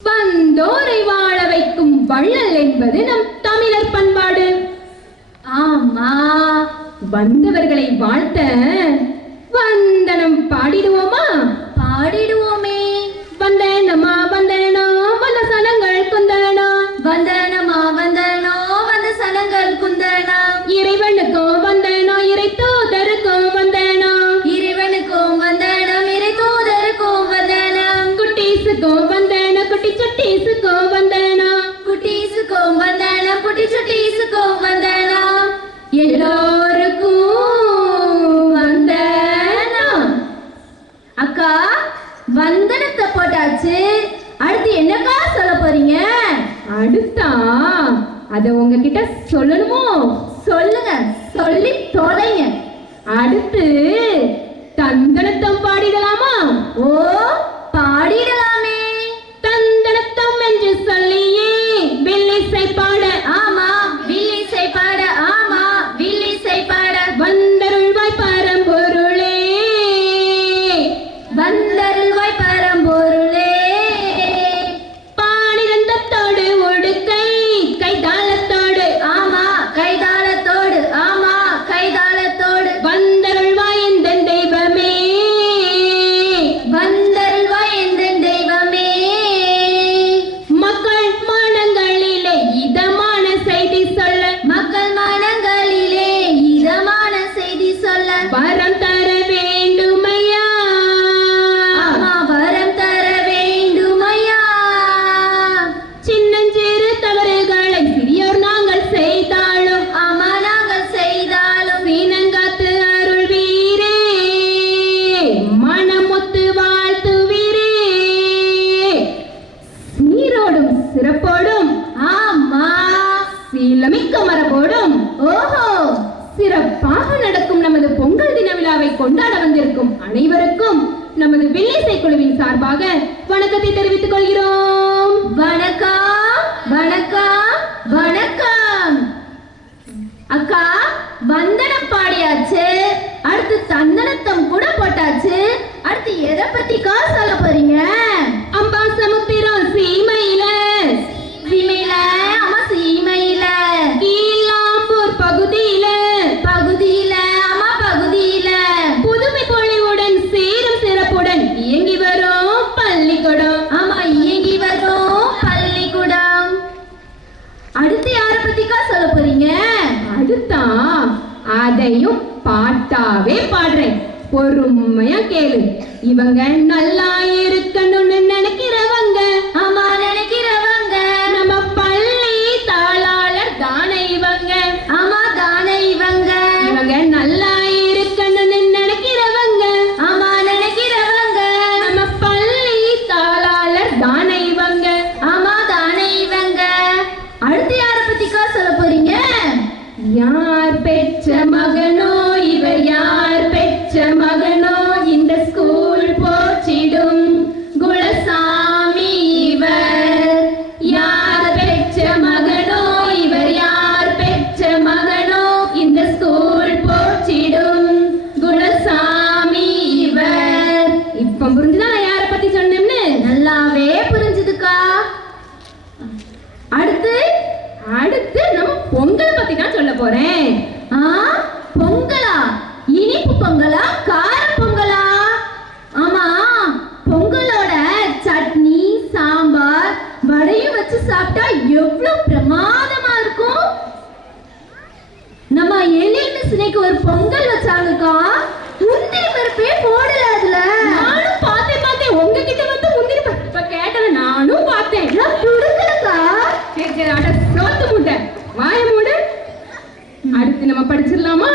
வந்தோரை வாழ வைக்கும் வள்ளல் என்பது நம் தமிழர் பண்பாடு. ஆமா, வந்தவர்களை வாழ்த்த வந்தனம் பாடிடுவோமா? பாடிடுவோமே. வந்தனமா வந்தனோ வந்த சனங்கள் குந்தனா, வந்தனமா வந்தனோ வந்த சனங்கள் குந்தனா, இறைவனுக்கும் வந்தனோ இறை தூதருக்கும் வந்தனோ, இறைவனுக்கும் வந்தனம் இறை தூதருக்கும் வந்தனம், குட்டீசுக்கும் வந்தனோ குட்டி சுட்டீசுக்கும் வந்தனோ, குட்டீசுக்கும் வந்தனம் குட்டி சுட்டீசுக்கும் வந்தனம், எல்லோருக்கும் வந்தனம். அக்கா வந்தனத்தை போட்டாச்சு, அடுத்து என்னக்கா சொல்ல போறீங்க? அடுத்தா அத உங்ககிட்ட சொல்லணுமோ? சொல்லுங்க, சொல்லி தொலைங்க. அடுத்து தந்தனத்தம் பாடிடலாமா? ஓ, பாடிடலாமே. தந்தனத்தம் என்று சொல்லியே வில்லிசை பாட, ஆமா வில்லிசை பாட, ஆமா வில்லிசை பாட, வந்தருள்வாய் பரம்பொருளே, வந்தருள்வாய் பரம்பொருளே, பாணிரந்தத்தோடு ஒடுக்கை கைதாளத்தோடு, ஆமா கைதாளத்தோடு, ஆமா கைதாளத்தோடு, வந்தருள்வாய் எந்த தெய்வமே, வந்தருள்வாய் என்ற தெய்வமே, மக்கள் மனங்களிலே இதமான செய்தி சொல்ல, மக்கள் மனங்களிலே இதமான செய்தி சொல்ல, வரம் தர வேண்டுமையா, ஆமா வரம் தர வேண்டுமையா, சின்னஞ்சிறு தவறுகளை சிறியோர் நாங்கள் செய்தாலும் ஆமா நாங்கள் செய்தாலும் சீனங்காத்து அருள்வீரே, மனமொத்து வாழ்த்துவீரே, சீரோடும் சிறப்போடும், ஆமா சீலமிக்க மரபோடும் ஓஹோ சிறப்பாக நடக்கும் நமது பொங்கல் தின விழாவை கொண்டாட வந்திருக்கும் அனைவருக்கும் நமது வில்லிசை குழுவின் சார்பாக வணக்கத்தை தெரிவித்துக் கொள்கிறோம். வணக்கம் வணக்கம் வணக்கம். அக்கா வந்தனம் பாடியாச்சு, அடுத்து தந்தனத்தம் கூட போட்டாச்சு, அடுத்து எதை பத்திக்கா சொல்ல போறீங்க? அம்பாசமுத்திரம் சீமையில, சீமையில, ஆமா சீமையில, கீழாம்பூர் பகுதியில, பகுதியில, ஆமா பகுதியில, புதுமை பொழிவுடன் சீரும் சிறப்புடன் இயங்கி வரும் பள்ளிக்கூடம், ஆமா இயங்கி வரும் பள்ளிக்கூடம். அடுத்து யார பத்திக்கா சொல்ல போறீங்க? அடுத்தா அதையும் பாட்டாவே பாடுறேன், பொறுமையா கேளு. இவங்க நல்லா இருக்கணும்னு நினைக்கிறவங்க, ஆமா நினைக்கிறவங்க, நம்ம பள்ளி தாளாளர் தானே இவங்க, ஆமா தானே இவங்க, இவங்க நல்லா இருக்கணும்னு நினைக்கிறவங்க, ஆமா நினைக்கிறவங்க, நம்ம பள்ளி தாளாளர் தானே இவங்க. ஆமா தானே இவங்க. அடுத்து யார பத்திக்கா சொல்ல போறீங்க? யார் பெற்ற மகனோ இவர், யார் பெற்ற மகனோ இந்த ஸ்கூல் போற்றிடும் குலசாமி இவர், யார் பெற்ற மகனோ இவர், யார் பெற்ற மகனோ இந்த ஸ்கூல் போற்றிடும் குலசாமி இவர். இப்ப புரிஞ்சுதா நான் யாரை பத்தி சொன்னேன்னு? நல்லாவே புரிஞ்சுதுக்கா. அடுத்து அடுத்து நம்ம பொங்கல் பத்தி தான் சொல்ல போறேன். ஆ பொங்கலா? இனிப்பு பொங்கலா கார பொங்கலா? ஆமா பொங்கலோட சட்னி சாம்பார் வடையும் வச்சு சாப்பிட்டா எவ்வளவு பிரமாதமா இருக்கும். நம்ம எழில் மிஸ் இன்னைக்கு ஒரு பொங்கல் வச்சாங்கக்கா, முந்திரி பருப்பே போடல அதுல. நானும் பார்த்தேன் உங்ககிட்ட வந்து முந்திரி பருப்பு கேட்டத நானும் பார்த்தேன். நான் கொடுக்கலக்கா. சரி சரி, அட சோத்து முட்டை வாய மூடு. அடுத்து நம்ம படிச்சிடலாமா?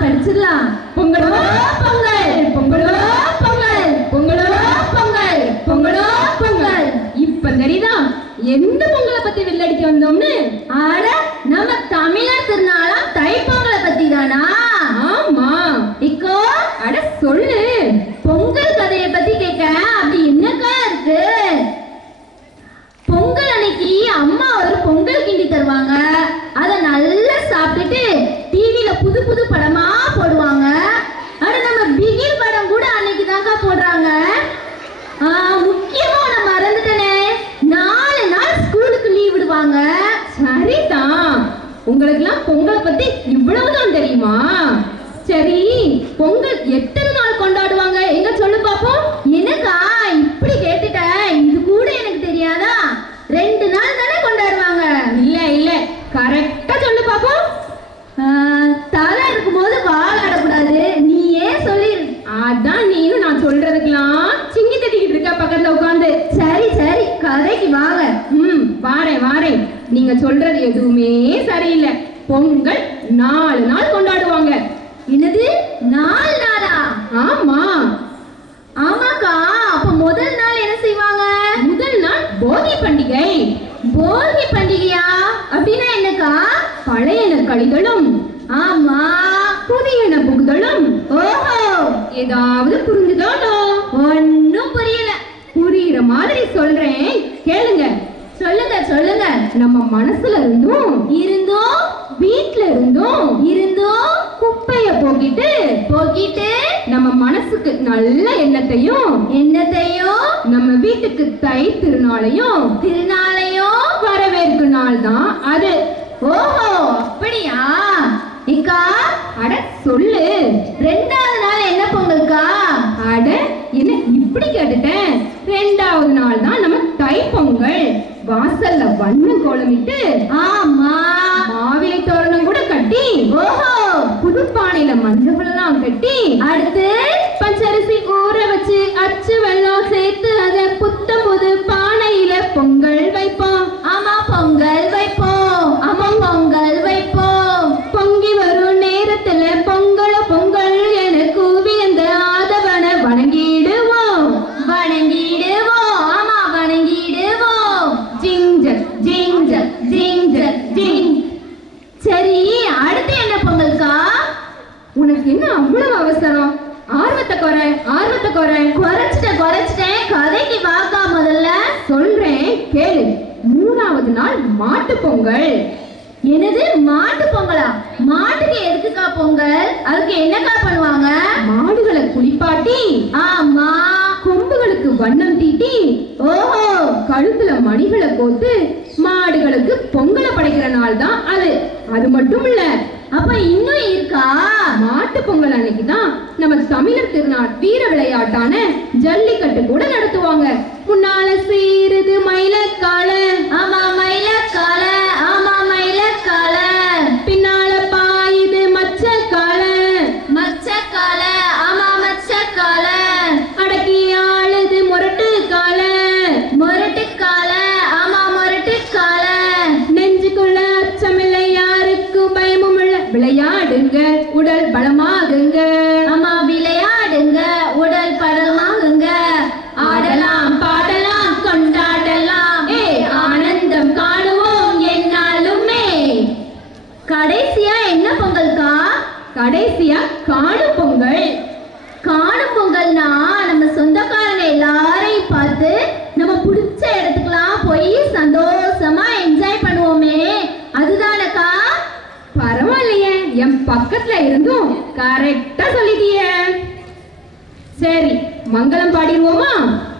படிச்சிடலாம். பொங்கலோ பொங்கல் பொங்கலோ பொங்கல் பொங்கலோ பொங்கல் பொங்கலோ பொங்கல். இப்ப தெரியுதா எந்த பொங்கலை பத்தி வில்லடிக்க வந்தோம்னு? ஆட நம்ம தமிழர் திருநாளாம் தைப்பொங்கலை பத்தி தானா? ஆமா. இக்கோ அட சொல்லு. பொங்கல் கதையை பத்தி கேட்க அப்படி என்னக்கா இருக்கு? பொங்கல் அன்னைக்கு அம்மா ஒரு பொங்கல் கிண்டி தருவாங்க, அதை நல்லா சாப்பிட்டுட்டு டிவியில புது புது படமா போடுவாங்க. அட நம்ம பிகில் படம் கூட அன்னைக்கு தாங்க போடுறாங்க. முக்கியமா நான் மறந்துட்டேனே, உங்களுக்கெல்லாம் பொங்கலை பத்தி இவ்வளவுதான் தெரியுமா? சரி, பொங்கல் எத்தனை நாள் கொண்டாடுவாங்க எங்க சொல்லு பாப்போம். எனக்கா இப்படி கேட்டுட்ட, இது கூட எனக்கு தெரியாதா? 2 நாள் தானே கொண்டாடுவாங்க. இல்ல இல்ல, கரெக்டா சொல்லு பாப்போம். தலை இருக்கும்போது வால் ஆடக்கூடாது, நீ ஏன் சொல்லி. அதான் நீயும் நான் சொல்றதுக்கெல்லாம் சிங்கி தட்டிக்கிட்டு இருக்க பக்கத்துல உட்காந்து. சரி சரி, கதைக்கு வாங்க. வாரேன் வாரேன். நீங்க சொல்றது எதுவுமே சரியில்லை. பொங்கல் 4 நாள் கொண்டாடுவாங்க. என்னது 4 நாளா? ஆமா ஆமாக்கா, அப்ப முதல் நாள் என்ன செய்வாங்க? முதல் நாள் போகி பண்டிகை. போகி பண்டிகையா? அப்படின்னா என்னக்கா? பழையன கழிதலும் ஆமா, புதியன புகுதலும். ஓஹோ, ஏதாவது புரிஞ்சுதானோ? ஒன்னும் புரியல. புரியுற மாதிரி சொல்றேன், கேளுங்க. சொல்லுங்க சொல்லுங்க. நம்ம மனசுல இருந்தும் வீட்ல இருந்தும் குப்பைய போக்கிட்டு நம்ம மனசுக்கு நல்ல எண்ணத்தையும் நம்ம வீட்டுக்கு தை திருநாளையும் வரவேற்கும் நாள் தான் அது. ஓஹோ, அப்படியா? இக்கா, அட சொல்லு. 2வது நாள் என்ன பொங்கல்கா? அட என்ன இப்படி கேட்டுட்டேன்? 2வது நாள் தான் நம்ம தை பொங்கல். வாசல்ல வண்ணம் கோலமிட்டு, ஆமா, மாவிலை தோரணம் கூட கட்டி, ஓஹோ, புதுப்பானையில மஞ்சள் எல்லாம் கட்டி, அடுத்து பச்சரிசி ஊற வச்சு அச்சு வெல்லம் சேர்த்து அத புத்தம் புது பானையில பொங்கல் வைப்போம். ஆமா, பொங்கல் வைப்போம். ஆமா, பொங்கல் வைப்போம். பொங்கி வரும் நேரத்துல பொங்கல் என கூவி அந்த ஆதவனை வணங்கிடுவோம். ஆமா, வணங்கிடுவோம். ஜிஞ்சர் ஜிஞ்சர் ஜிஞ்சர் ஜிங். சரி, அடுத்து என்ன பொங்கல்கா? உனக்கு என்ன அவ்வளவு அவசரம்? ஆர்வத்தை குறை. குறைச்சிட்டேன். கதைக்கு வாக்கா முதல்ல. சொல்றேன் கேளு. 3வது நாள் மாட்டு பொங்கல். என்னது மாட்டு பொங்கலா? மாட்டுக்கு எதுக்குக்கா பொங்கல்? அதுக்கு என்னக்கா பண்ணுவாங்க? மாடுகளை குளிப்பாட்டி, ஆமா, கொம்புகளுக்கு வண்ணம் தீட்டி, ஓஹோ, கழுத்துல மணிகளை கோத்து மாடுகளுக்கு பொங்கலை படைக்கிற நாள் தான் அது. அது மட்டும் இல்ல, அப்ப இன்னும் இருக்கா? மாட்டு பொங்கல் அன்னைக்கு தான் நம்ம தமிழர் திருநாள் வீர விளையாட்டான ஜல்லிக்கட்டு கூட நடத்துவாங்க. முன்னால சீருது மயிலக்கால, ஆமா மயிலக்கால, ஆமா மயிலக்கால. பின்னால பாயுது மச்சக்கால, ஆமா மச்சக்கால. அடக்கி ஆளுது முரட்டுக்கால, ஆமா முரட்டுக்கால. நெஞ்சுக்குள்ள அச்சமில்லை யாருக்கும் பயமும் இல்ல, விளையாடுங்க உடல் பலமாகுங்க. ஆமா, விளையாடுங்க உடல் பலமாகுங்க. ஆடலாம் பாடலாம் கொண்டாடலாம், ஆனந்தம் காணுவோம் என்னாலுமே. கடைசியா என்ன பொங்கல்கா? கடைசியா காணும் பொங்கல். காணும் பொங்கல்னா நம்ம சொந்தக்காரங்க எல்லாரையும் பார்த்து நம்ம பிடிச்ச இடத்துக்குலாம் போய் சந்தோஷமா என்ஜாய் பண்ணுவோமே, அதுதானக்கா? பரவாயில்லையே, என் பக்கத்துல இருந்தும் கரெக்டா சொல்லிட்டிய. சரி, மங்களம் பாடிடுவோமா?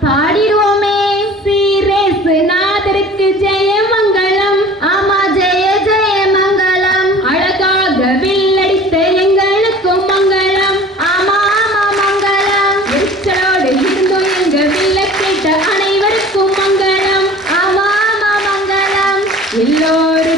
பாடிடுவோமே. சீரேசு நாதருக்கு ஜெய மங்களம். ஆமா, ஜெய ஜெய மங்களம். அழகாக வில்லடித்த எங்களுக்கும் மங்களம். ஆமா ஆமா மங்களம். எரிச்சலோடு இருந்தும் எங்க வில்ல கேட்ட அனைவருக்கும் மங்களம். ஆமா ஆமா மங்களம். எல்லோரும்